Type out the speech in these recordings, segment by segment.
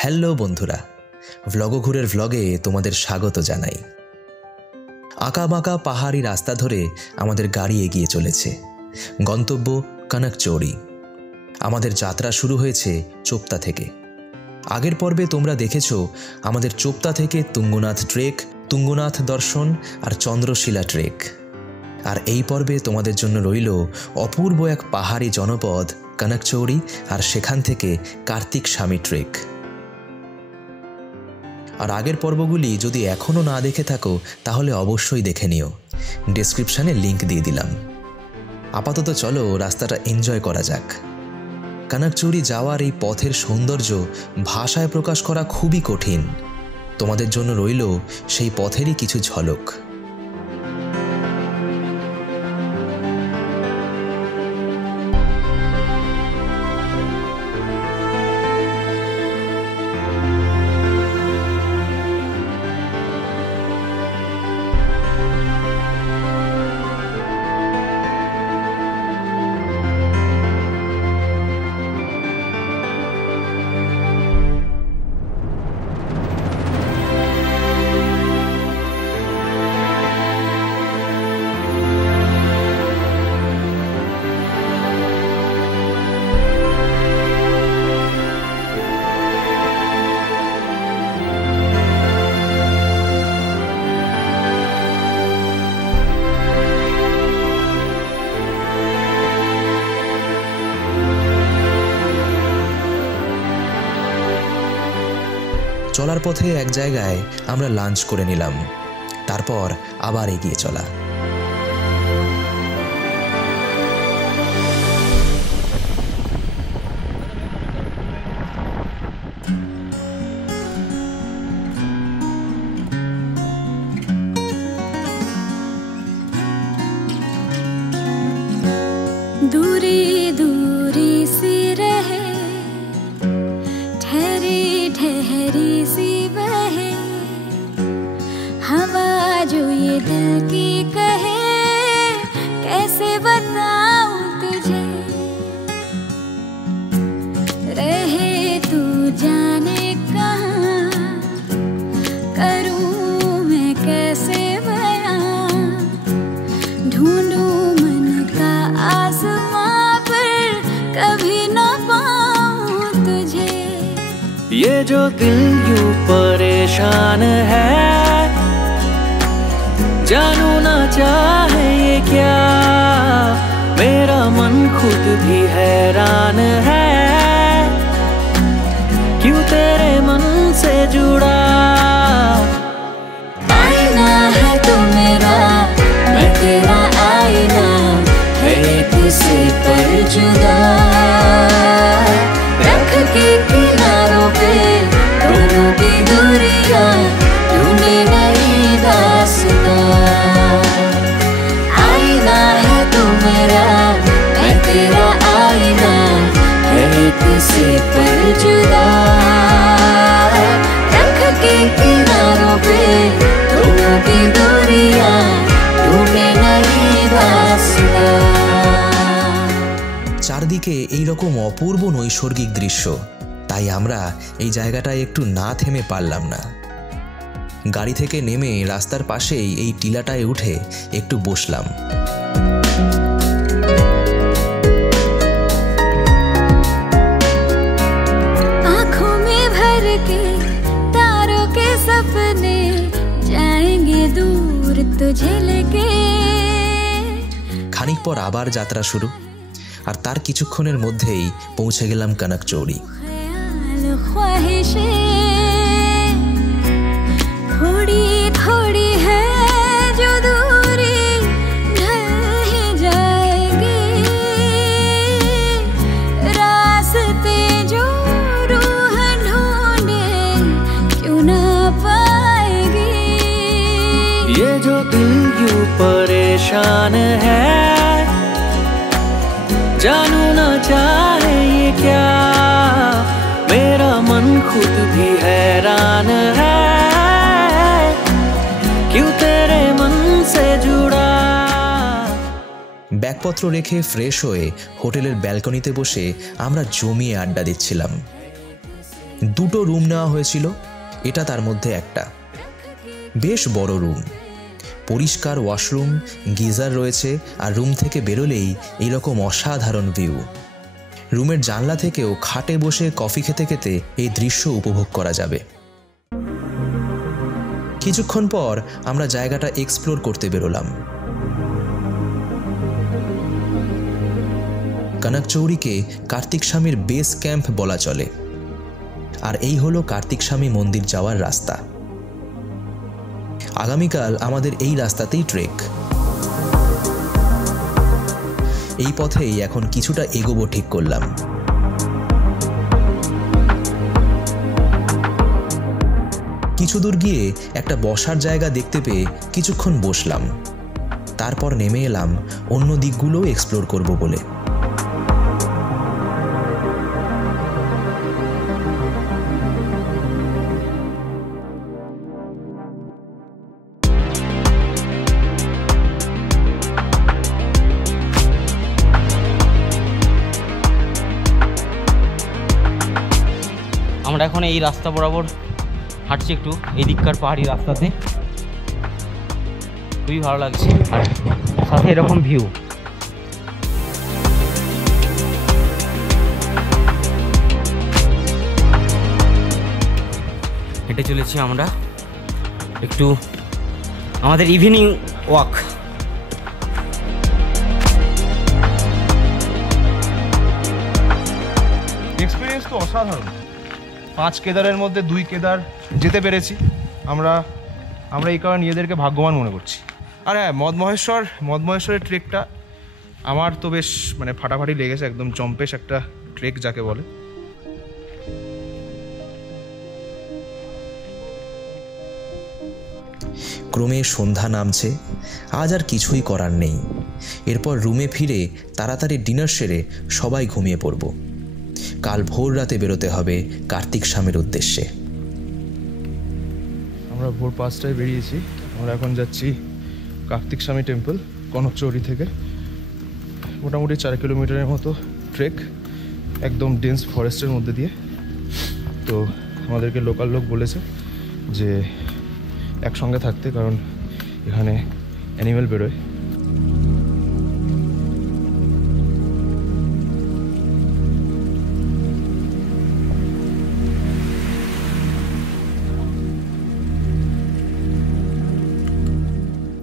Hello বন্ধুরা, ভ্লগঘুরের ভ্লগে তোমাদের স্বাগত জানাই। আঁকাবাঁকা পাহাড়ি রাস্তা ধরে আমাদের গাড়ি এগিয়ে চলেছে। গন্তব্য কনকচৌরি। আমাদের যাত্রা শুরু হয়েছে চোপতা থেকে। আগের পর্বে তোমরা দেখেছো আমাদের চোপতা থেকে তুঙ্গনাথ ট্রেক, তুঙ্গনাথ দর্শন আর চন্দ্রশিলা ট্রেক। আর এই পর্বে তোমাদের জন্য রইল অপূর্ব এক পাহাড়ি জনপদ কনকচৌরি আর সেখান থেকে কার্তিক স্বামী ট্রেক। আর আগের পর্বগুলি যদি এখনও না দেখে থাকো তাহলে অবশ্যই দেখে নিও, ডেসক্রিপশানে লিংক দিয়ে দিলাম। আপাতত চলো রাস্তাটা এনজয় করা যাক। কনকচৌরি যাওয়ার এই পথের সৌন্দর্য ভাষায় প্রকাশ করা খুবই কঠিন। তোমাদের জন্য রইল সেই পথেরই কিছু ঝলক। চলার পথে এক জায়গায় আমরা লাঞ্চ করে নিলাম, তারপর আবার এগিয়ে চলা। दूरी दूरी सी रहे, ठहरी ठहरी सी बहे, हवा जो ये दिल की कहे, कैसे बताऊं तुझे, रहे तू जाने कहाँ, करूं मैं कैसे बयां, ढूंढूं मन का आसमां पर कभी न पाऊं तुझे। ये जो दिल यूं परेशान है, जानू ना चाहे ये क्या, मेरा मन खुद भी हैरान है, क्यों तेरे मन से जुड़ा। आईना है तू मेरा, मैं तेरा आईना, है एक से पर जुदा, रख के किनारों पे दोनों की दूरियां, ढूंढे नई दास्तां। आईना है तू मेरा, मैं तेरा आईना, है एक से पर जुदा, रख के किनारों पे दोनों की दूरियां, ढूंढे नई दास्तां। চারদিকে এইরকম অপূর্ব নৈসর্গিক দৃশ্য, তাই আমরা এই জায়গাটায় একটু না থেমে পারলাম না। গাড়ি থেকে নেমে রাস্তার পাশেই এই টিলাটায় উঠে একটু বসলাম। आँखों में भर के तारों के सपने, जाएंगे दूर तुझे लेके। খানিক পর আবার যাত্রা শুরু, আর তার কিছুক্ষণের মধ্যেই পৌঁছে গেলাম কনকচৌরি। ख्याल ख्वाहिशें थोड़ी थोड़ी है जो दूरी, ढल ही जाएगी, रास्ते जो रूह ढूंढे क्यों ना पाएगी। ये जो दिल यूं परेशान है, जानू ना चाहे ये क्या, मेरा मन खुद भी हैरान है, क्यों तेरे मन से जुड़ा। ব্যাগপত্র রেখে ফ্রেশ হয়ে হোটেলের ব্যালকনিতে বসে আমরা জমিয়ে আড্ডা দিচ্ছিলাম। দুটো রুম নেওয়া হয়েছিল, এটা তার মধ্যে একটা। বেশ বড় রুম, পরিষ্কার ওয়াশরুম, গিজার রয়েছে, আর রুম থেকে বেরোলেই এইরকম অসাধারণ ভিউ। রুমের জানলা থেকেও খাটে বসে কফি খেতে খেতে এই দৃশ্য উপভোগ করা যাবে। কিছুক্ষণ পর আমরা জায়গাটা এক্সপ্লোর করতে বেরোলাম। কনকচৌরিকে কার্তিক স্বামীর বেস ক্যাম্প বলা চলে, আর এই হলো কার্তিক স্বামী মন্দির যাওয়ার রাস্তা। আগামীকাল আমাদের এই রাস্তাতেই ট্রেক। এই পথেই এখন কিছুটা এগোবো ঠিক করলাম। কিছু দূর গিয়ে একটা বসার জায়গা দেখতে পেয়ে কিছুক্ষণ বসলাম, তারপর নেমে এলাম অন্য দিকগুলোও এক্সপ্লোর করব বলে। আমরা এখন এই রাস্তা বরাবর হাঁটছি, একটু এই দিককার পাহাড়ি রাস্তাতে। খুবই ভালো লাগছে, আর সাথে এরকম ভিউ। হেঁটে চলেছি আমরা একটু আমাদের ইভিনিং ওয়াক। এক্সপিরিয়েন্স তো অসাধারণ। 5 কেদারের মধ্যে 2 কেদার যেতে পেরেছি আমরা এই কারণে নিজেদেরকে ভাগ্যবান মনে করছি। আর হ্যাঁ, মদমহেশ্বরের ট্রেকটা আমার তো বেশ মানে ফাটাফাটি লেগেছে, একদম জম্পেশ একটা ট্রেক যাকে বলে। ক্রমে সন্ধ্যা নামছে, আজ আর কিছুই করার নেই। এরপর রুমে ফিরে তাড়াতাড়ি ডিনার সেরে সবাই ঘুমিয়ে পড়ব। কাল ভোর রাতে বেরোতে হবে কার্তিক স্বামীর উদ্দেশ্যে। আমরা ভোর 5টায় বেরিয়েছি। আমরা এখন যাচ্ছি কার্তিক স্বামী টেম্পল, কনকচৌরি থেকে। মোটামুটি 4 কিলোমিটারের মতো ট্রেক, একদম ডেন্স ফরেস্টের মধ্যে দিয়ে। তো আমাদেরকে লোকাল লোক বলেছে যে একসঙ্গে থাকতে, কারণ এখানে অ্যানিমেল বেরোয়।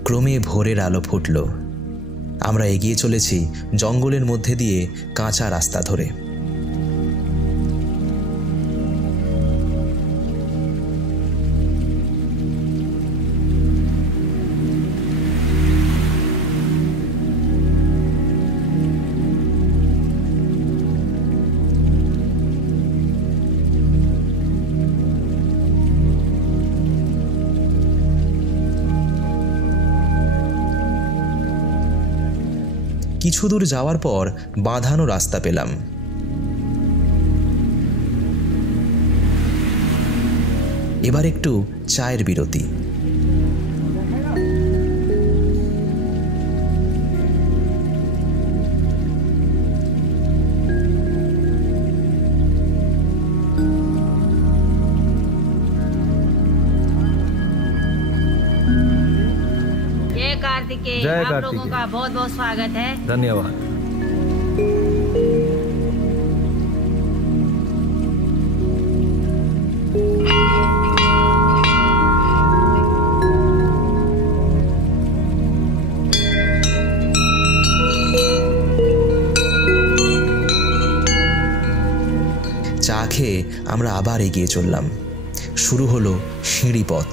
ক্রমে ভোরের আলো ফুটল। আমরা এগিয়ে চলেছি জঙ্গলের মধ্যে দিয়ে কাঁচা রাস্তা ধরে। কিছু দূর যাওয়ার পর বাঁধানো রাস্তা পেলাম। এবার একটু চায়ের বিরতি। कार्तिकेय, जय आप कार्तिकेय। लोगों का बहुत बहुत स्वागत है। धन्यवाद। চা খেয়ে আমরা আবার এগিয়ে চললাম। শুরু হলো সিঁড়ি পথ।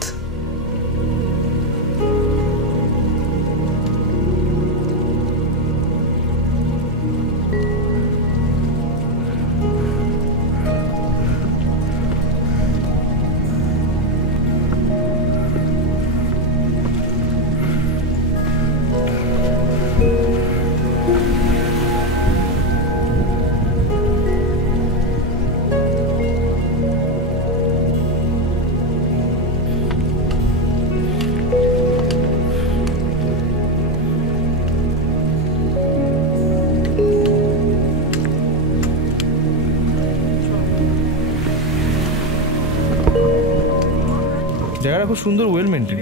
জায়গা খুব সুন্দর, ওয়েল মেনটেন।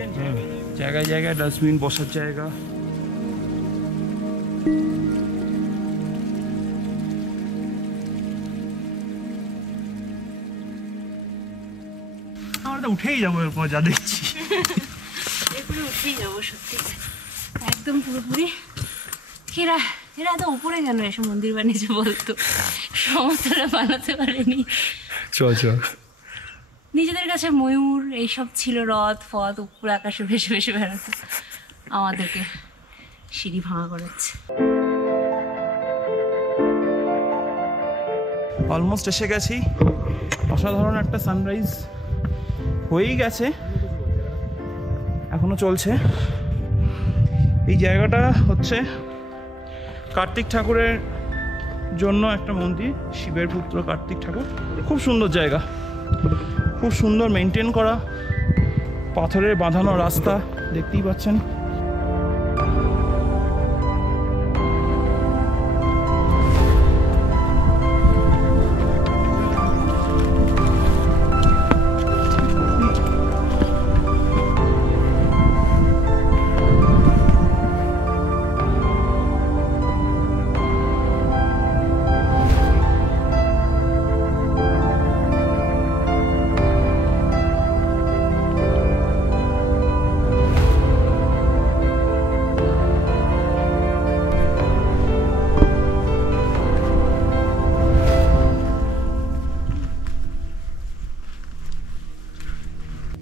জায়গায় জায়গায় ডাস্টবিন, বসার জায়গা। আমরা তো উঠেই যাবো এরপর, যা দেখছি এরপরে উঠেই যাবো সত্যি একদম পুরোপুরি। এরা এরা এত উপরে কেন এসে মন্দির বানিয়েছে বলতো? সমস্তটা বানাতে পারেনি। নিজেদের কাছে ময়ূর এইসব ছিল, রথ ফথ উপর আকাশে ভেসে ভেসে বেড়াতো, আমাদেরকে সিঁড়ি ভাঙা করাচ্ছে। অলমোস্ট এসে গেছি। অসাধারণ একটা সানরাইজ হয়েই গেছে, এখনো চলছে। এই জায়গাটা হচ্ছে কার্তিক ঠাকুরের জন্য একটা মন্দির, শিবের পুত্র কার্তিক ঠাকুর। খুব সুন্দর জায়গা, খুব সুন্দর মেনটেন করা, পাথরের বাঁধানো রাস্তা দেখতেই পাচ্ছেন।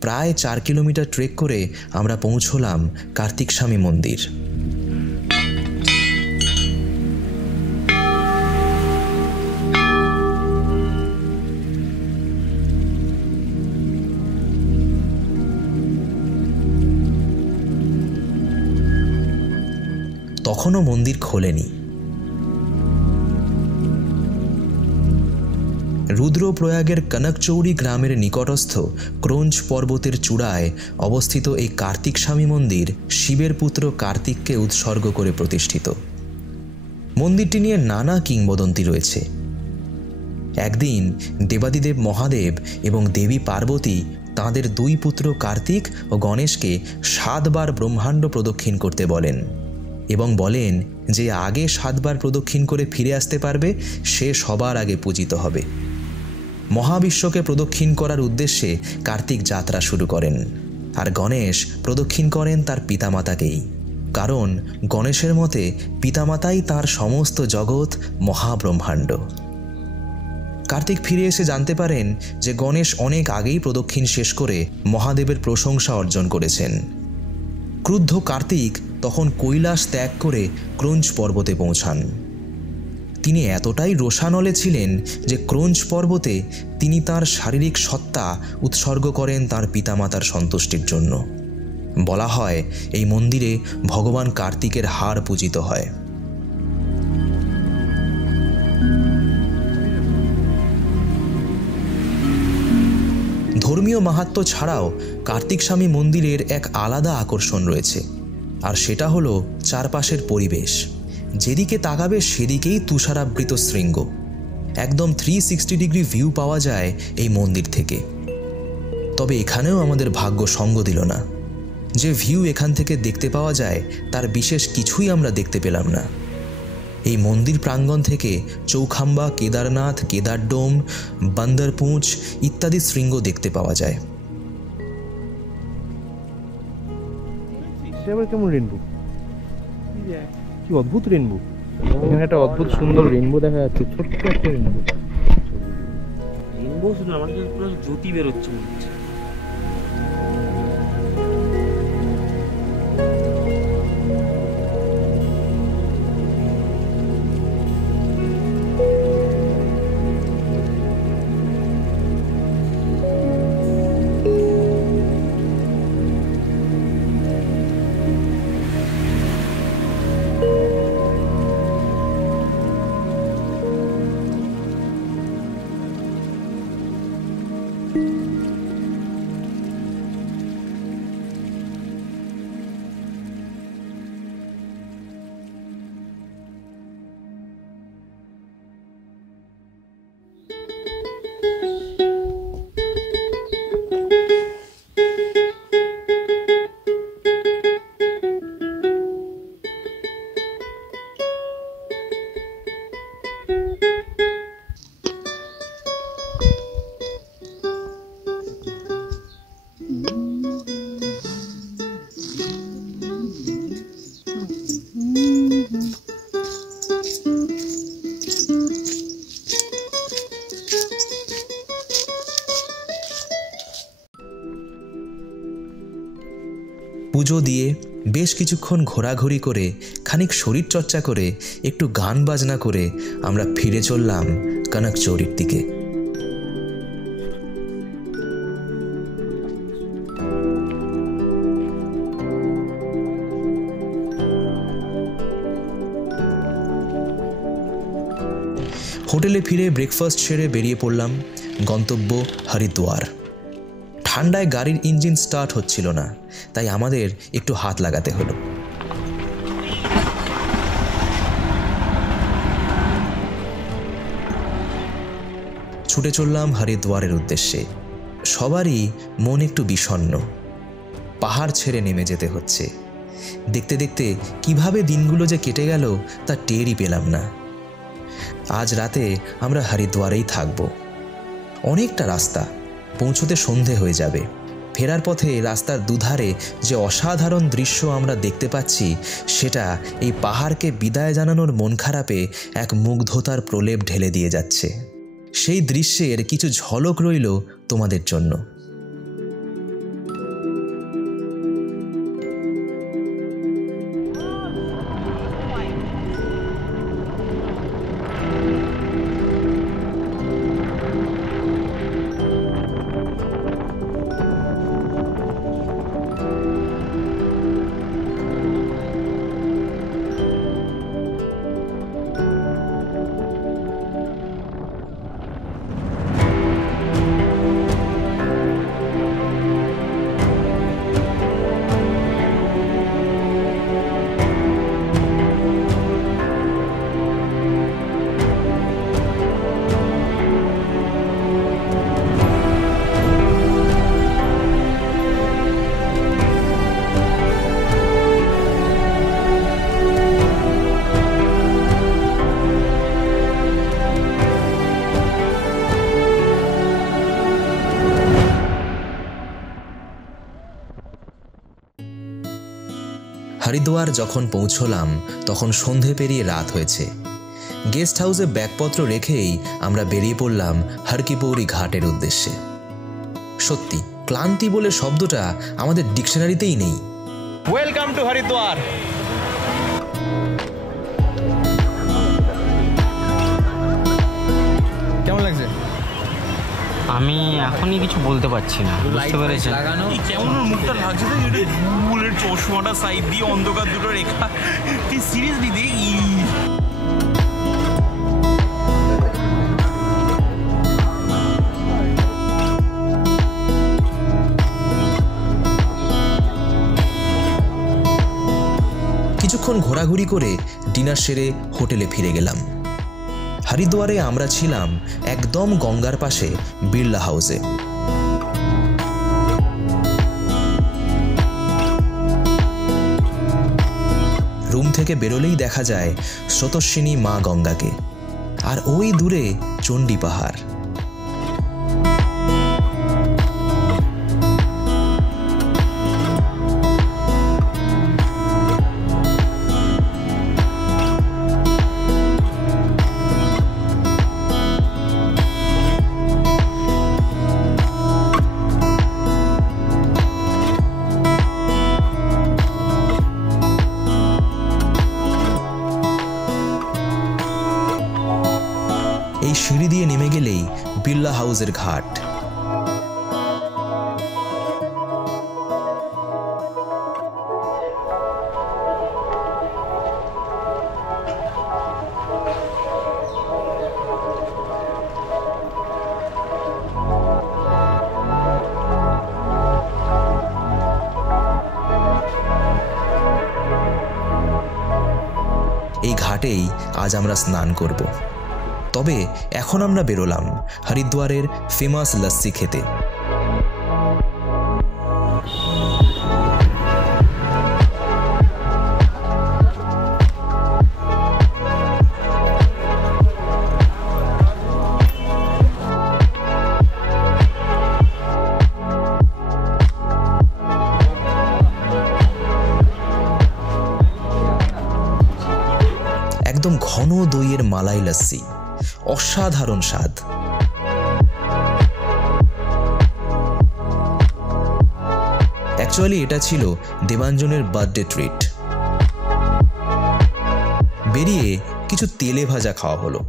প্রায় 4 কিলোমিটার ট্রেক করে আমরা পৌঁছলাম কার্তিক স্বামী মন্দির। তখনও মন্দির খোলেনি। রুদ্রপ্রয়াগের কনকচৌরি গ্রামের নিকটস্থ ক্রঞ্চ পর্বতের চূড়ায় অবস্থিত এই কার্তিক স্বামী মন্দির শিবের পুত্র কার্তিককে উৎসর্গ করে প্রতিষ্ঠিত। মন্দিরটি নিয়ে নানা কিংবদন্তি রয়েছে। একদিন দেবাদিদেব মহাদেব এবং দেবী পার্বতী তাঁদের 2 পুত্র কার্তিক ও গণেশকে 7 বার ব্রহ্মাণ্ড প্রদক্ষিণ করতে বলেন এবং বলেন যে আগে 7 বার প্রদক্ষিণ করে ফিরে আসতে পারবে সে সবার আগে পূজিত হবে। মহাবিশ্বকে প্রদক্ষিণ করার উদ্দেশ্যে কার্তিক যাত্রা শুরু করেন, আর গণেশ প্রদক্ষিণ করেন তার পিতামাতাকেই, কারণ গণেশের মতে পিতামাতাই তার সমস্ত জগৎ মহাব্রহ্মাণ্ড। কার্তিক ফিরে এসে জানতে পারেন যে গণেশ অনেক আগেই প্রদক্ষিণ শেষ করে মহাদেবের প্রশংসা অর্জন করেছেন। ক্রুদ্ধ কার্তিক তখন কৈলাস ত্যাগ করে ক্রঞ্চ পর্বতে পৌঁছান। তিনি এতটাই রোষানলে ছিলেন যে ক্রঞ্চ পর্বতে তিনি তার শারীরিক সত্তা উৎসর্গ করেন তার পিতামাতার সন্তুষ্টির জন্য। বলা হয় এই মন্দিরে ভগবান কার্তিকের হাড় পূজিত হয়। ধর্মীয় মাহাত্ম্য ছাড়াও কার্তিক স্বামী মন্দিরের এক আলাদা আকর্ষণ রয়েছে, আর সেটা হলো চারপাশের পরিবেশ। যেদিকে তাকাবে সেদিকেই তুষারাবৃত শৃঙ্গ। একদম 360 ডিগ্রি ভিউ পাওয়া যায় এই মন্দির থেকে। তবে এখানেও আমাদের ভাগ্য সঙ্গ দিল না। যে ভিউ এখান থেকে দেখতে পাওয়া যায় তার বিশেষ কিছুই আমরা দেখতে পেলাম না। এই মন্দির প্রাঙ্গণ থেকে চৌখাম্বা, কেদারনাথ, কেদারডোম, বান্দরপুঁচ ইত্যাদি শৃঙ্গ দেখতে পাওয়া যায়। কেমন রেনবো, কি অদ্ভুত রেনবো! এখানে একটা অদ্ভুত সুন্দর রেনবো দেখা যাচ্ছে, ছোট্ট একটা রেনবো। রেনবো শুধু আমার পুরো জ্যোতি বেরোচ্ছে মনে হচ্ছে। পুজো দিয়ে বেশ কিছুক্ষণ ঘোরাঘুরি করে খানিক শরীর চর্চা করে একটু গান বাজনা করে আমরা ফিরে চললাম কনকচৌরির দিকে। হোটেলে ফিরে ব্রেকফাস্ট সেরে বেরিয়ে পড়লাম গন্তব্য হরিদ্বার। ঠান্ডায় গাড়ির ইঞ্জিন স্টার্ট হচ্ছিল না, তাই আমাদের একটু হাত লাগাতে হলো। ছুটে চললাম হরিদ্বারের উদ্দেশ্যে। সবারই মন একটু বিষণ্ণ। পাহাড় ছেড়ে নেমে যেতে হচ্ছে। দেখতে দেখতে কিভাবে দিনগুলো যে কেটে গেল তা টেরই পেলাম না। আজ রাতে আমরা হরিদ্বারেই থাকব। অনেকটা রাস্তা, পৌঁছতে সন্ধে হয়ে যাবে। ফেরার পথে রাস্তার দুধারে যে অসাধারণ দৃশ্য আমরা দেখতে পাচ্ছি, সেটা এই পাহাড়কে বিদায় জানানোর মন খারাপে এক মুগ্ধতার প্রলেপ ঢেলে দিয়ে যাচ্ছে। সেই দৃশ্যের কিছু ঝলক রইল তোমাদের জন্য। হরিদ্বার যখন পৌঁছলাম তখন সন্ধে পেরিয়ে রাত হয়েছে। গেস্ট হাউসে ব্যাগপত্র রেখেই আমরা বেরিয়ে পড়লাম হর কি পৌরি ঘাটের উদ্দেশ্যে। সত্যি ক্লান্তি বলে শব্দটা আমাদের ডিকশনারিতেই নেই। Welcome to Haridwar. কেমন লাগছে? আমি এখনই কিছু বলতে পারছি না, বুঝতে পেরেছেন? কেমন মুখটা লাগছে তো, বুলের চশমাটা সাইড দিয়ে অন্ধকার দুটো রেখা, তুই সিরিয়াসলি দেখি। কিছুক্ষণ ঘোরাঘুরি করে ডিনার সেরে হোটেলে ফিরে গেলাম। হরিদ্বারে আমরা ছিলাম একদম গঙ্গার পাশে বিড়লা হাউসে। রুম থেকে বেরোলেই দেখা যায় স্রোতস্বিনী মা গঙ্গাকে, আর ওই দূরে চণ্ডী পাহাড়। এই সিঁড়ি দিয়ে নেমে গেলেই বিড়লা হাউসের ঘাট। এই ঘাটেই আজ আমরা স্নান করব। তবে এখন আমরা বেরোলাম হরিদ্বারের ফেমাস লস্যি খেতে। একদম ঘন দইয়ের মালাই লস্যি, অসাধারণ স্বাদ। এক অ্যাকচুয়ালি এটা ছিল দেবাঞ্জনের বার্থডে ট্রিট। বেরিয়ে কিছু তেলে ভাজা খাওয়া হলো।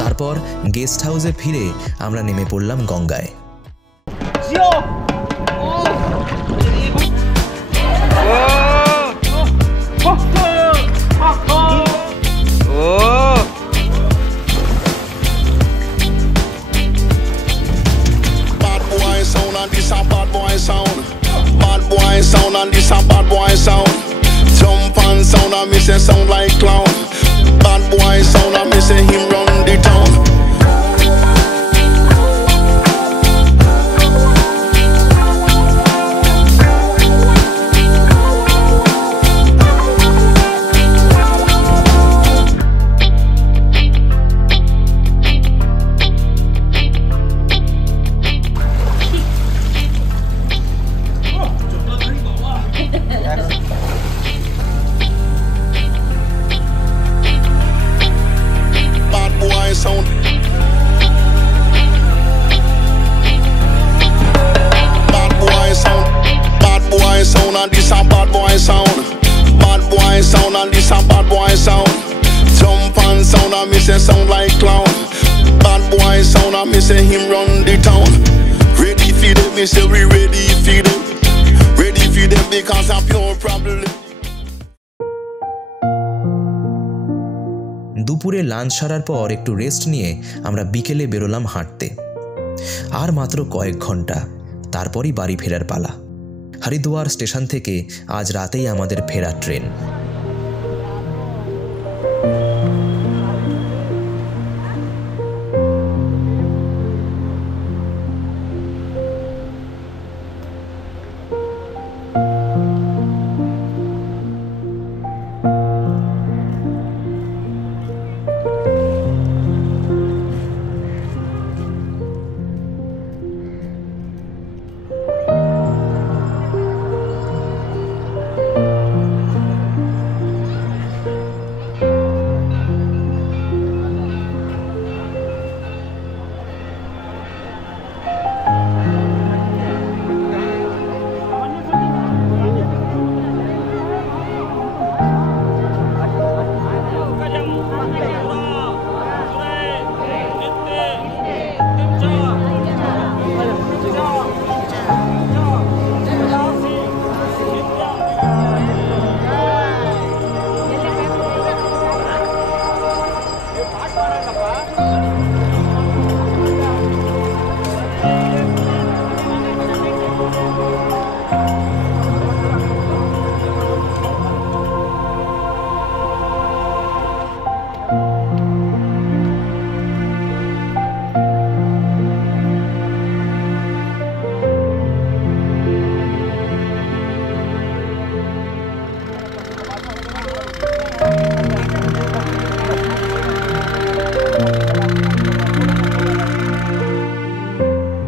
তারপর গেস্ট হাউসে ফিরে আমরা নেমে পড়লাম গঙ্গায়। And this a bad boy sound. Jump and sound and me say sound like clown. Bad boy sound and me say him run the town. Sound like clown. Bad boy sound and me say him run the town. Ready for them, me say we ready for them. Ready for them because I'm pure problem. দুপুরে lunch সারার পর একটু rest নিয়ে আমরা বিকেলে বেরোলাম হাঁটতে। আর মাত্র কয়েক ঘন্টা, তারপরই বাড়ি ফেরার পালা। হরিদ্বার স্টেশন থেকে আজ রাতেই আমাদের ফেরার ট্রেন।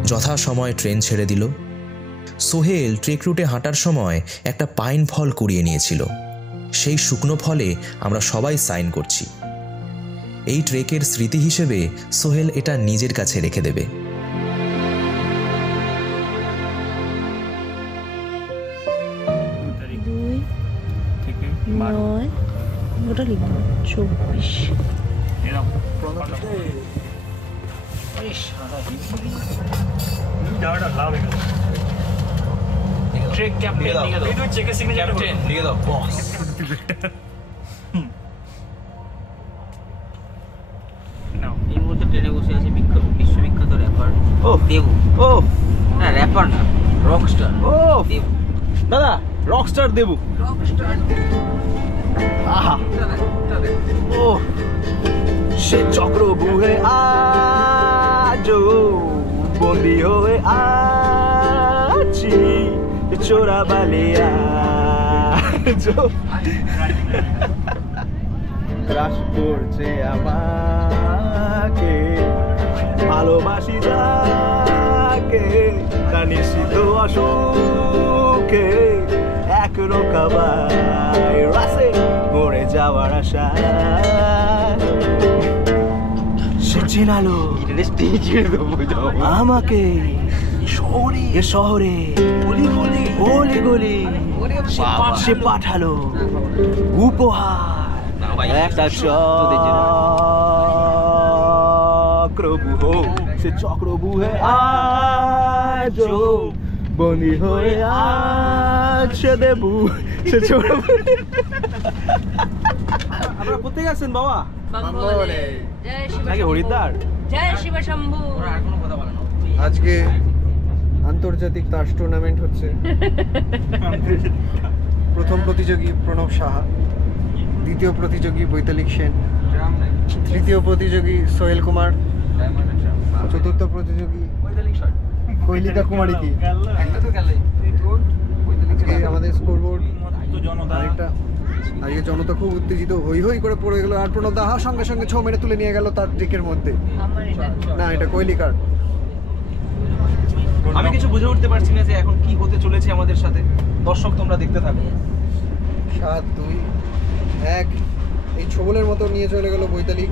যথাসময়ে ট্রেন ছেড়ে দিল। সোহেল ট্রেক রুটে হাঁটার সময় একটা পাইন ফল কুড়িয়ে নিয়েছিল। সেই শুকনো ফলে আমরা সবাই সাইন করছি। এই ট্রেকের স্মৃতি হিসেবে সোহেল এটা নিজের কাছে রেখে দেবে। ট্রেক ক্যাপ্টেন লিখে দাও, চেকের সিগনেচার ক্যাপ্টেন লিখে দাও, বস। নাও এই মুহূর্তে ট্রেনে বসে আছে বিশ্ববিখ্যাত র্যাপার দেবু। ও না, র্যাপার না, রকস্টার। ও দেবু দাদা, রকস্টার দেবু। আহা, ও সে চক্রবুহে আজও বন্দি হয়ে আছি চোরা বালিয়া ক্রাশ করছে আমাকে, ভালোবাসি যাকে তা নিশ্চিত অসুখে এক রোকাবাই রাসে মরে যাওয়ার আশা। সে চেনালো আমাকে শহরে গলি গলি সে পাঠালো উপহার একটা চক্রবুহ সে চক্রবুহে আজ বন্দি হয়ে আছে দেবু সে আপনারা কোথায় গেছেন বাবা? বম্বলে জয় শিব নাকি হরিদ্বার? জয় শিব শম্ভু। আর কোনো কথা বলে না। আজকে আন্তর্জাতিক তাস টুর্নামেন্ট হচ্ছে। প্রথম প্রতিযোগী প্রণব সাহা, দ্বিতীয় প্রতিযোগী বৈতালিক সেন, তৃতীয় প্রতিযোগী সোহেল কুমার, চতুর্থ প্রতিযোগী কৈলিকা কুমারী। কি আজকে আমাদের স্কোরবোর্ড আরেকটা, আজকে জনতা খুব উত্তেজিত, হই হই করে পড়ে গেল। আর প্রণব দাহা সঙ্গে সঙ্গে ছ মেরে তুলে নিয়ে গেল তার ট্রিকের মধ্যে। না, এটা কৈলিকার। আমি কিছু বুঝে উঠতে পারছি না যে এখন কি হতে চলেছে আমাদের সাথে। দর্শক তোমরা দেখতে থাকো। 7, 2, 1 এই ছবলের মতো নিয়ে চলে গেল বৈতালিক।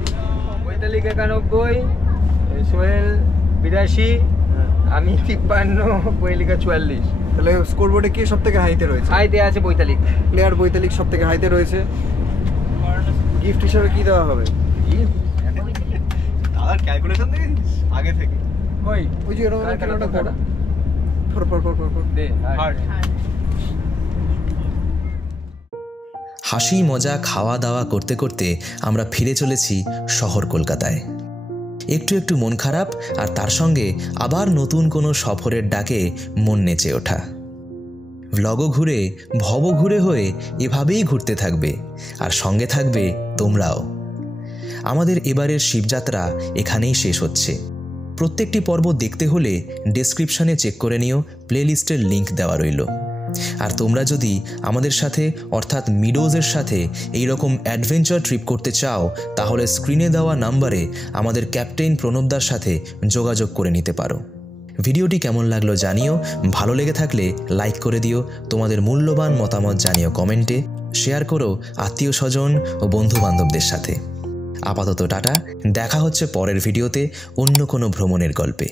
91, সোহেল 82, আমি 53, কৈলিকা 44। তাহলে স্কোরবোর্ডে কে সব থেকে হাইতে রয়েছে? হাইতে আছে বৈতালিক। প্লেয়ার বৈতালিক সব থেকে হাইতে রয়েছে। গিফট হিসাবে কি দেওয়া হবে? দাদার ক্যালকুলেশন দেখে আগে থেকে ওই যে এরকম একটা কোড দে হার্ট। হাসি মজা খাওয়া দাওয়া করতে করতে আমরা ফিরে চলেছি শহর কলকাতায়। একটু একটু মন খারাপ, আর তার সঙ্গে আবার নতুন কোনো সফরের ডাকে মন নেচে ওঠা। ভ্লগও ঘুরে ভব ঘুরে হয়ে এভাবেই ঘুরতে থাকবে, আর সঙ্গে থাকবে তোমরাও। আমাদের এবারের শিবযাত্রা এখানেই শেষ হচ্ছে। প্রত্যেকটি পর্ব দেখতে হলে ডেসক্রিপশনে চেক করে নিও, প্লেলিস্টের লিঙ্ক দেওয়া রইল। আর তোমরা যদি আমাদের সাথে অর্থাৎ মিডোজের সাথে এইরকম অ্যাডভেঞ্চার ট্রিপ করতে চাও, তাহলে স্ক্রিনে দেওয়া নাম্বারে আমাদের ক্যাপ্টেন প্রণবদার সাথে যোগাযোগ করে নিতে পারো। ভিডিওটি কেমন লাগলো জানিও, ভালো লেগে থাকলে লাইক করে দিও, তোমাদের মূল্যবান মতামত জানিও কমেন্টে, শেয়ার করো আত্মীয় স্বজন ও বন্ধুবান্ধবদের সাথে। আপাতত টাটা, দেখা হচ্ছে পরের ভিডিওতে অন্য কোনো ভ্রমণের গল্পে।